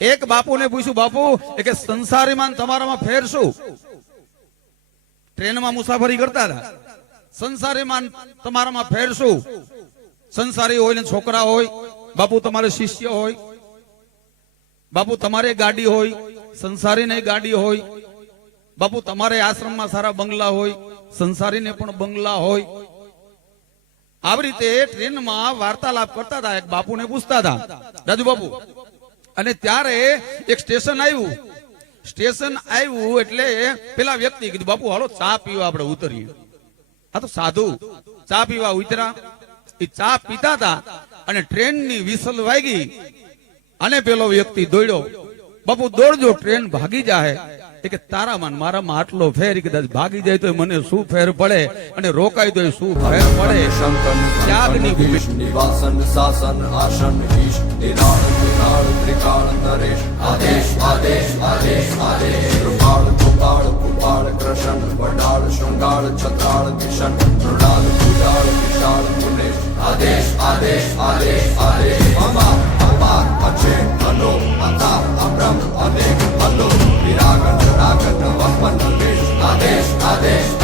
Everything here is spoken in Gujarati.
એક બાપુને પૂછ્યું, બાપુ કે સંસારીમાં ને તમારામાં ફેર શું? ટ્રેનમાં મુસાફરી કરતા હતા. સંસારીમાં ને તમારામાં ફેર શું? સંસારી હોય ને છોકરા હોય, બાપુ તમારે શિષ્ય હોય, બાપુ તમારે ગાડી હોય, સંસારીને ગાડી હોય, બાપુ તમારે આશ્રમમાં સારા બંગલા હોય, સંસારીને પણ બંગલા હોય. આવી રીતે ટ્રેનમાં વાર્તાલાપ કરતા હતા, એક બાપુને પૂછતા હતા રાજુ બાપુ અને ત્યારે એક સ્ટેશન આવ્યું. સ્ટેશન આવ્યું એટલે પેલા વ્યક્તિ કીધું બાપુ હાલો ચા પીવા આપણે ઉતરીએ. આ તો સાધુ ચા પીવા ઉતરા એ ચા પીતા હતા અને ટ્રેનની વિસલ વાગી અને પેલો વ્યક્તિ દોડ્યો. બાપુ દોડજો ટ્રેન ભાગી જાય એ કે તારામાં મારામાં આટલો ફેર કદાચ ભાગી જાય તો મને શું ફેર પડે? અને રોકાય તો શું ફેર પડે? ત્યાગની ભૂમિ. નિવાસન શાસન આસન ઈશ कृपाळु त्रिकाळ नरेश आदेश आदेश आदेश आदेश कृपाळ कृपाळ कृपाळ कृष्ण वडाळ शृंगाळ छत्राळ किशन मृणाल भुजाळ विशाल मुनेश आदेश आदेश आदेश आदेश अमार अपार अचेत अलो अतार अब्रम अनेक अलो विराग जराग नवपन आदेश आदेश